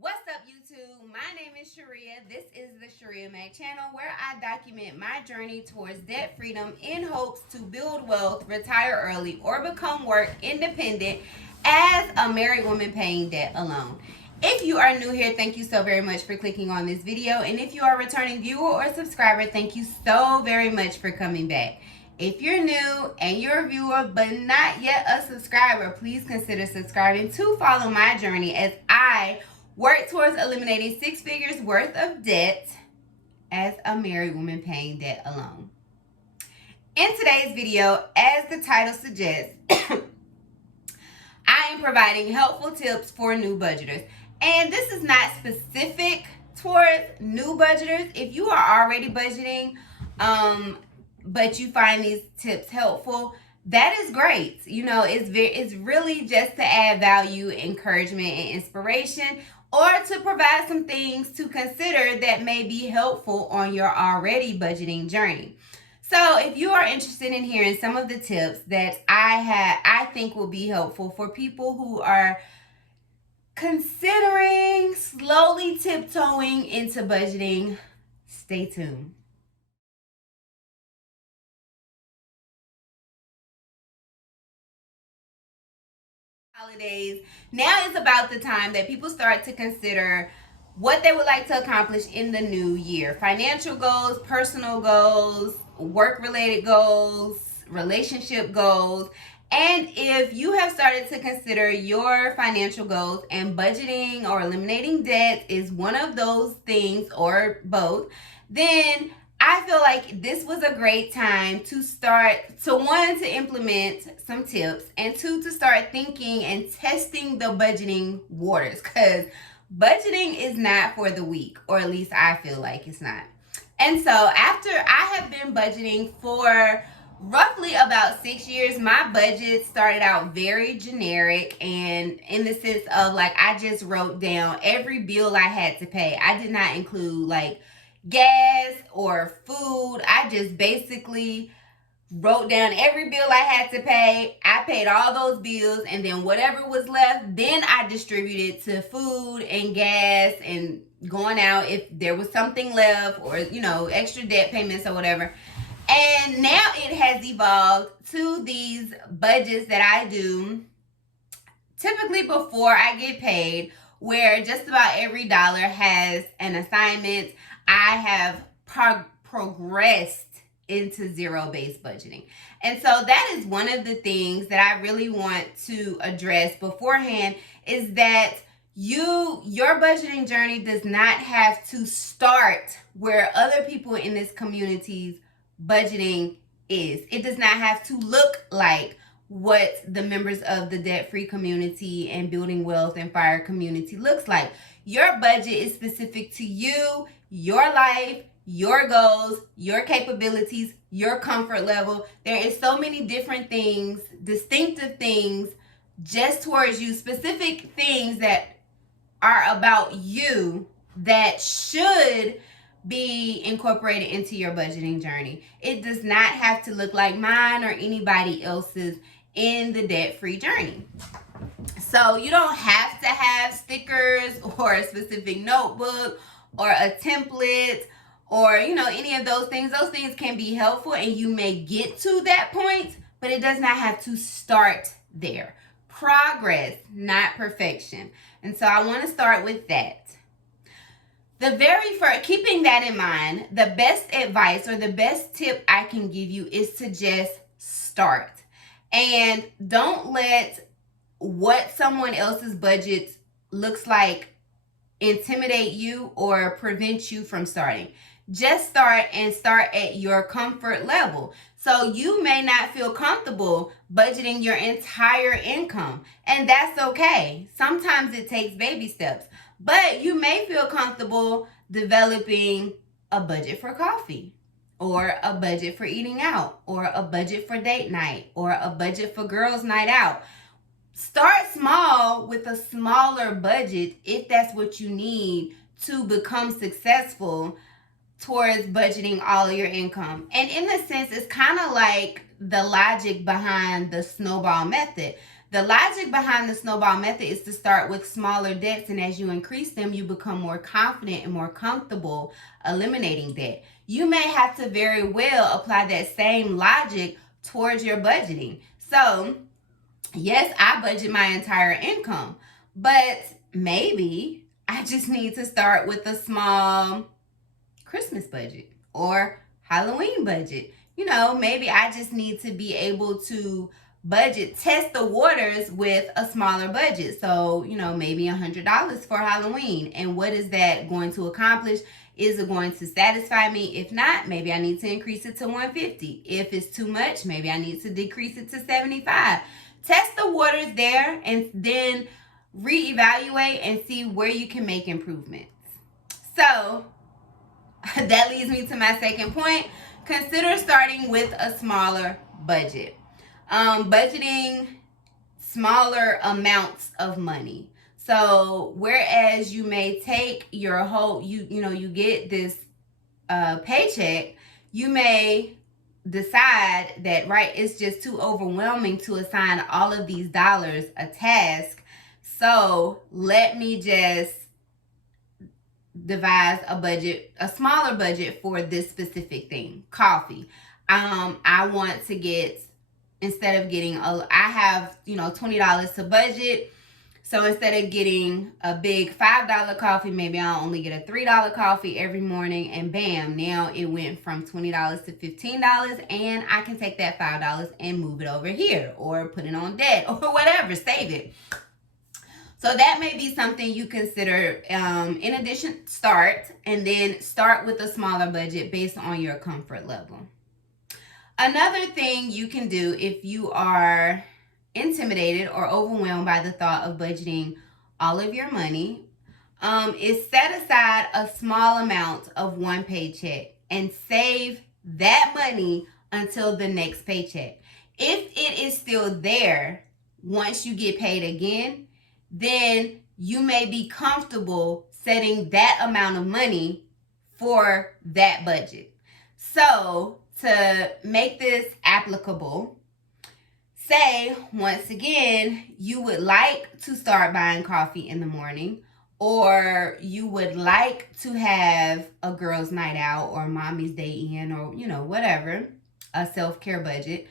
What's up, YouTube? My name is Shirria. This is the Shirria Mac channel where I document my journey towards debt freedom in hopes to build wealth, retire early, or become work independent as a married woman paying debt alone. If you are new here, thank you so very much for clicking on this video. And if you are a returning viewer or subscriber, thank you so very much for coming back. If you're new and you're a viewer but not yet a subscriber, please consider subscribing to follow my journey as I work towards eliminating 6 figures worth of debt as a married woman paying debt alone. In today's video, as the title suggests, I am providing helpful tips for new budgeters. And this is not specific towards new budgeters. If you are already budgeting, but you find these tips helpful, that is great. You know, it's really just to add value, encouragement, and inspiration, or to provide some things to consider that may be helpful on your already budgeting journey. So if you are interested in hearing some of the tips that I think will be helpful for people who are considering slowly tiptoeing into budgeting, stay tuned. Holidays. Now is about the time that people start to consider what they would like to accomplish in the new year. Financial goals, personal goals, work-related goals, relationship goals. And if you have started to consider your financial goals and budgeting or eliminating debt is one of those things or both, then I feel like this was a great time to start to implement some tips, and two, to start thinking and testing the budgeting waters, because budgeting is not for the weak, or at least I feel like it's not. And so after I have been budgeting for roughly about 6 years, my budget started out very generic, and in the sense of like I just wrote down every bill I had to pay. I did not include like gas or food. I just basically wrote down every bill I had to pay. I paid all those bills, and then whatever was left, then I distributed to food and gas and going out if there was something left, or extra debt payments or whatever. And now it has evolved to these budgets that I do typically before I get paid, where just about every dollar has an assignment. I have progressed into zero-based budgeting. And so that is one of the things that I really want to address beforehand, is that your budgeting journey does not have to start where other people in this community's budgeting is. It does not have to look like what the members of the debt-free community and building wealth and fire community looks like. Your budget is specific to you, your life, your goals, your capabilities, your comfort level. There is so many different things, distinctive things just towards you, specific things that are about you that should be incorporated into your budgeting journey. It does not have to look like mine or anybody else's in the debt-free journey. So you don't have to have stickers or a specific notebook or a template or any of those things. Those things can be helpful, and you may get to that point, but it does not have to start there. Progress, not perfection. And so I want to start with that. Keeping that in mind, the best advice or the best tip I can give you is to just start. And don't let what someone else's budget looks like intimidate you or prevent you from starting. Just start, and start at your comfort level. So you may not feel comfortable budgeting your entire income, and that's okay. Sometimes it takes baby steps, but you may feel comfortable developing a budget for coffee, or a budget for eating out, or a budget for date night, or a budget for girls' night out. Start small with a smaller budget if that's what you need to become successful towards budgeting all of your income. And in a sense, it's kind of like the logic behind the snowball method. The logic behind the snowball method is to start with smaller debts, and as you increase them, you become more confident and more comfortable eliminating debt. You may have to very well apply that same logic towards your budgeting. So, yes, I budget my entire income, but maybe I just need to start with a small Christmas budget or Halloween budget. Maybe I just need to be able to test the waters with a smaller budget. So, maybe $100 for Halloween. And what is that going to accomplish? Is it going to satisfy me? If not, maybe I need to increase it to 150. If it's too much, maybe I need to decrease it to 75. Test the waters there and then reevaluate and see where you can make improvements. So, that leads me to my second point. Consider starting with a smaller budget. Budgeting smaller amounts of money. So whereas you may take your whole, you get this paycheck, you may decide that, right, it's just too overwhelming to assign all of these dollars a task. So let me just devise a smaller budget for this specific thing. Coffee. I want to get, instead of getting I have $20 to budget. So instead of getting a big $5 coffee, maybe I'll only get a $3 coffee every morning, and bam, now it went from $20 to $15, and I can take that $5 and move it over here or put it on debt or whatever, save it. So that may be something you consider. In addition, start with a smaller budget based on your comfort level. Another thing you can do if you are intimidated or overwhelmed by the thought of budgeting all of your money is set aside a small amount of one paycheck and save that money until the next paycheck. If it is still there once you get paid again, then you may be comfortable setting that amount of money for that budget. So to make this applicable, say once again, you would like to start buying coffee in the morning, or you would like to have a girls' night out or mommy's day in, or whatever, a self-care budget,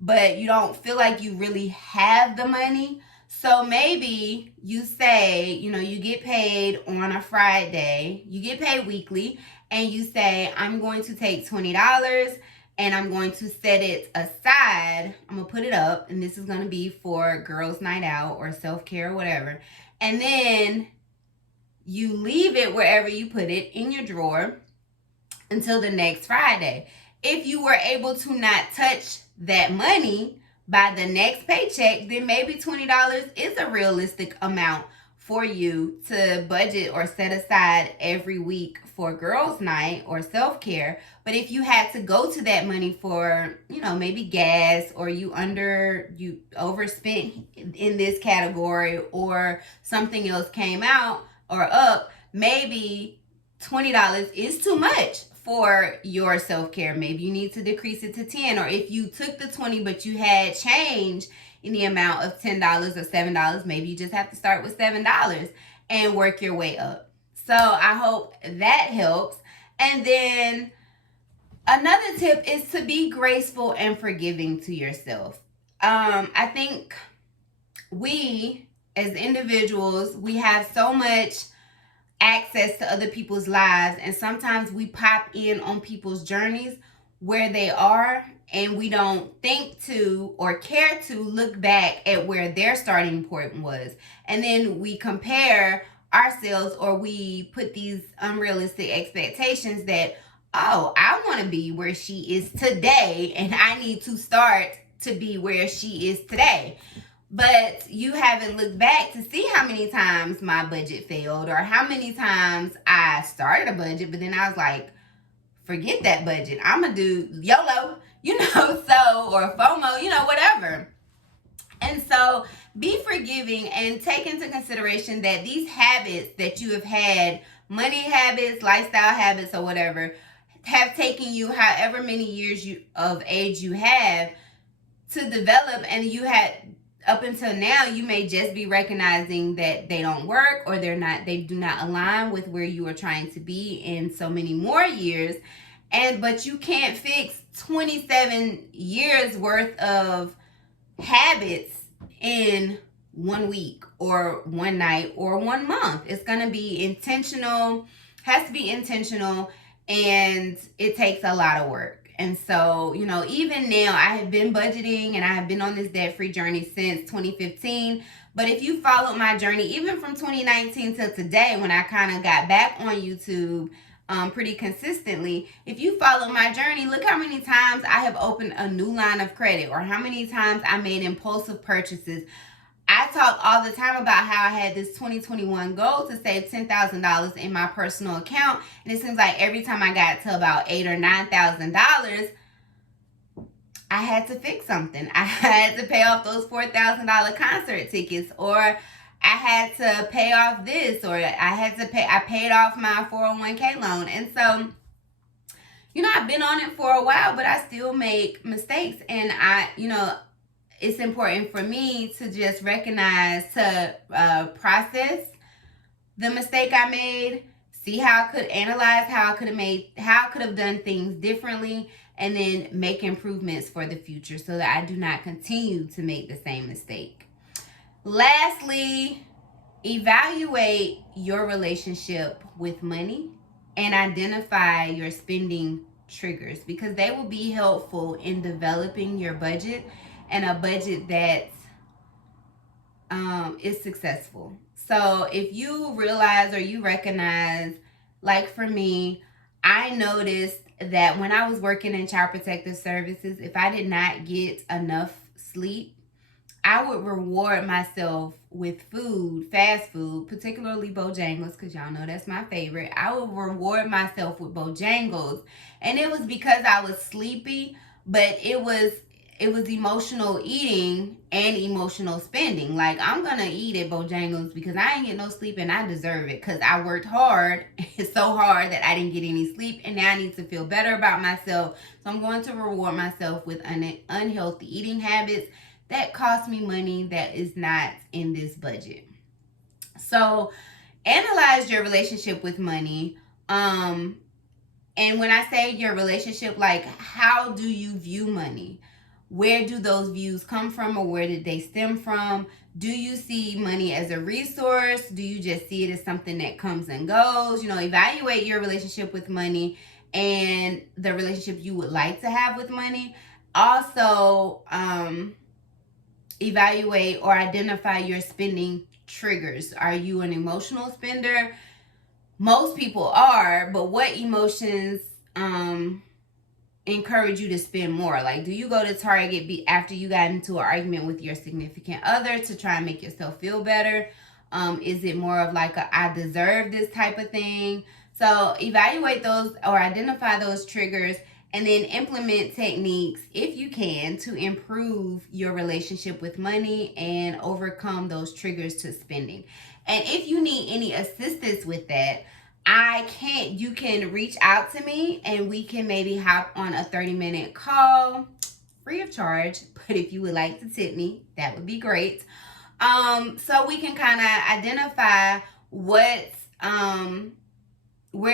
but you don't feel like you really have the money. So maybe you say, you get paid on a Friday, you get paid weekly, and you say, I'm going to take $20 and I'm going to set it aside. I'm going to put it up, and this is going to be for girls' night out or self-care or whatever. And then you leave it wherever you put it in your drawer until the next Friday. If you were able to not touch that money by the next paycheck, then maybe $20 is a realistic amount for you to budget or set aside every week for girls' night or self-care. But if you had to go to that money for, maybe gas, or you overspent in this category, or something else came out or up, maybe $20 is too much for your self-care. Maybe you need to decrease it to 10, or if you took the 20 but you had change in the amount of $10 or $7, maybe you just have to start with $7 and work your way up. So I hope that helps. And then another tip is to be graceful and forgiving to yourself. I think we as individuals, we have so much access to other people's lives, and sometimes we pop in on people's journeys where they are, and we don't think to or care to look back at where their starting point was, and then we compare ourselves, or we put these unrealistic expectations that, oh, I want to be where she is today, and I need to start to be where she is today. But you haven't looked back to see how many times my budget failed, or how many times I started a budget, but then I was like, forget that budget. I'm going to do YOLO, or FOMO, whatever. And so be forgiving and take into consideration that these habits that you have had, money habits, lifestyle habits, or whatever, have taken you however many years of age you have to develop, and you had up until now, you may just be recognizing that they don't work, or they do not align with where you are trying to be in so many more years. But you can't fix 27 years worth of habits in 1 week or one night or 1 month. It's going to be intentional, has to be intentional, and it takes a lot of work. And so, even now, I have been budgeting and I have been on this debt-free journey since 2015. But if you followed my journey, even from 2019 till today, when I kind of got back on YouTube pretty consistently, if you follow my journey, look how many times I have opened a new line of credit, or how many times I made impulsive purchases. I talk all the time about how I had this 2021 goal to save $10,000 in my personal account, and it seems like every time I got to about $8,000 or $9,000, I had to fix something. I had to pay off those $4,000 concert tickets, or I had to pay off this, or I paid off my 401k loan. And so, I've been on it for a while, but I still make mistakes. And it's important for me to just recognize, to process the mistake I made, see how I could analyze how I could have done things differently, and then make improvements for the future so that I do not continue to make the same mistake. Lastly, evaluate your relationship with money and identify your spending triggers, because they will be helpful in developing your budget, and a budget that is successful. So if you realize or you recognize, like for me, I noticed that when I was working in child protective services, if I did not get enough sleep, I would reward myself with food, fast food, particularly Bojangles, because y'all know that's my favorite. I would reward myself with Bojangles. And it was because I was sleepy, but it was emotional eating and emotional spending. Like, I'm going to eat at Bojangles because I ain't get no sleep and I deserve it, because I worked hard. It's so hard that I didn't get any sleep, and now I need to feel better about myself. So I'm going to reward myself with unhealthy eating habits that cost me money that is not in this budget. So analyze your relationship with money. And when I say your relationship, like, how do you view money? Where do those views come from, or where did they stem from? Do you see money as a resource? Do you just see it as something that comes and goes? Evaluate your relationship with money and the relationship you would like to have with money. Also, evaluate or identify your spending triggers. Are you an emotional spender? Most people are, but what emotions encourage you to spend more? Like, do you go to Target after you got into an argument with your significant other to try and make yourself feel better? Is it more of like I deserve this type of thing? So evaluate those or identify those triggers, and then implement techniques, if you can, to improve your relationship with money and overcome those triggers to spending. And if you need any assistance with that, you can reach out to me and we can maybe hop on a 30-minute call free of charge. But if you would like to tip me, that would be great. So we can kind of identify where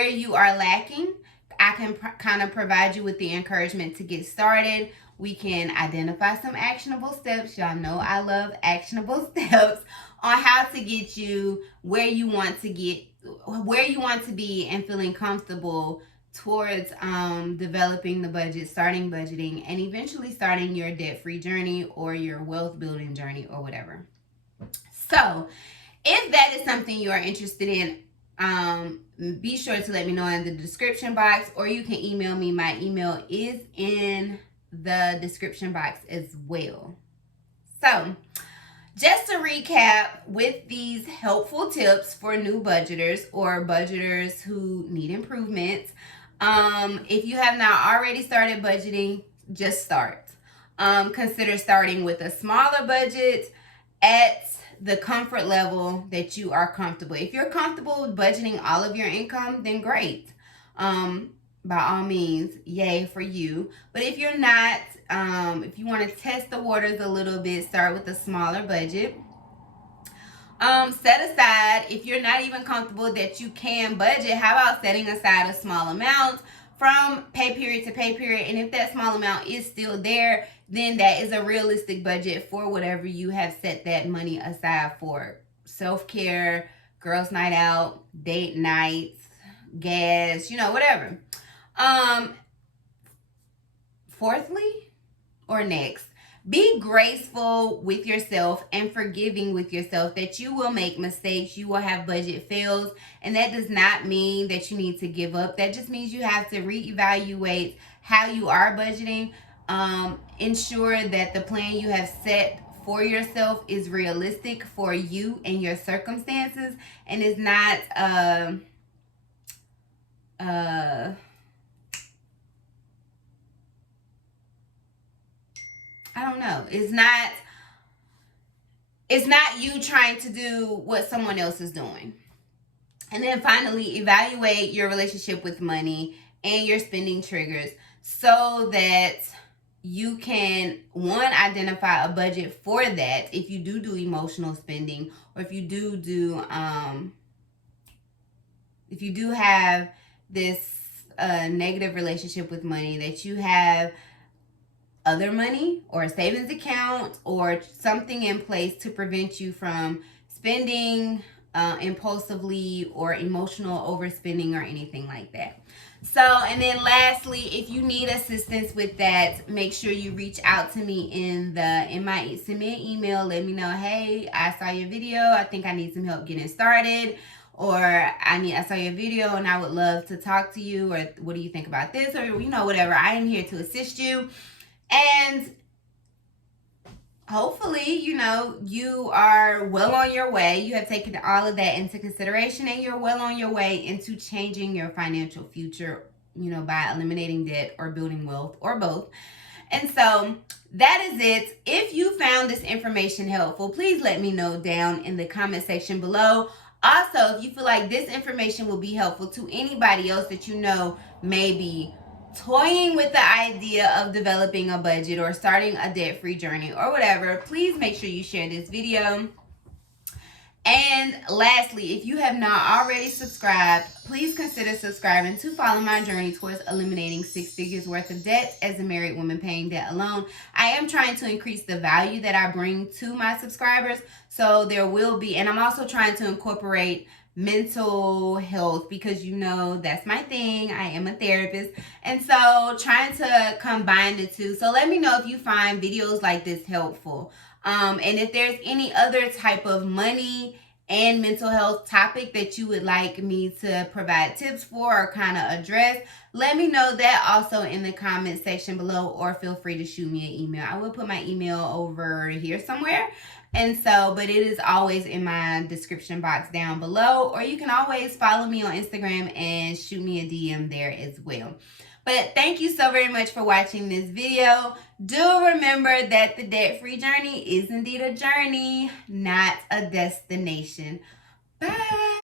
you are lacking. I can kind of provide you with the encouragement to get started. We can identify some actionable steps. Y'all know I love actionable steps on how to get you where you want to be and feeling comfortable towards developing the budget, starting budgeting, and eventually starting your debt-free journey or your wealth building journey or whatever. So if that is something you are interested in, be sure to let me know in the description box, or you can email me. My email is in the description box as well. So just to recap, with these helpful tips for new budgeters or budgeters who need improvement, if you have not already started budgeting, just start. Consider starting with a smaller budget at the comfort level that you are comfortable. If you're comfortable with budgeting all of your income, then great. by all means, yay for you. But if you're not, if you want to test the waters a little bit, start with a smaller budget. Set aside, if you're not even comfortable that you can budget, how about setting aside a small amount from pay period to pay period? And if that small amount is still there, then that is a realistic budget for whatever you have set that money aside for. Self-care, girls' night out, date nights, gas, whatever. Fourthly, or next, be graceful with yourself and forgiving with yourself that you will make mistakes, you will have budget fails, and that does not mean that you need to give up. That just means you have to reevaluate how you are budgeting. Ensure that the plan you have set for yourself is realistic for you and your circumstances, and is not I don't know. It's not you trying to do what someone else is doing. And then finally, evaluate your relationship with money and your spending triggers so that you can, one, identify a budget for that if you do emotional spending, or if you do if you do have this negative relationship with money, that you have other money or a savings account or something in place to prevent you from spending impulsively or emotional overspending or anything like that. So, and then lastly, if you need assistance with that, make sure you reach out to me send me an email. Let me know, hey, I saw your video, I think I need some help getting started, or I saw your video and I would love to talk to you, or what do you think about this, or whatever. I am here to assist you. And hopefully, you are well on your way. You have taken all of that into consideration, and you're well on your way into changing your financial future, by eliminating debt or building wealth, or both. And so that is it. If you found this information helpful, please let me know down in the comment section below. Also, if you feel like this information will be helpful to anybody else that may be toying with the idea of developing a budget or starting a debt-free journey or whatever, please make sure you share this video. And lastly, if you have not already subscribed, please consider subscribing to follow my journey towards eliminating 6 figures worth of debt as a married woman paying debt alone. I am trying to increase the value that I bring to my subscribers, so there will be, and I'm also trying to incorporate mental health, because that's my thing. I am a therapist, and so trying to combine the two. So let me know if you find videos like this helpful, and if there's any other type of money and mental health topic that you would like me to provide tips for or kind of address, let me know that also in the comment section below, or feel free to shoot me an email. I will put my email over here somewhere. And so, but it is always in my description box down below, or you can always follow me on Instagram and shoot me a DM there as well. But thank you so very much for watching this video. Do remember that the debt-free journey is indeed a journey, not a destination. Bye.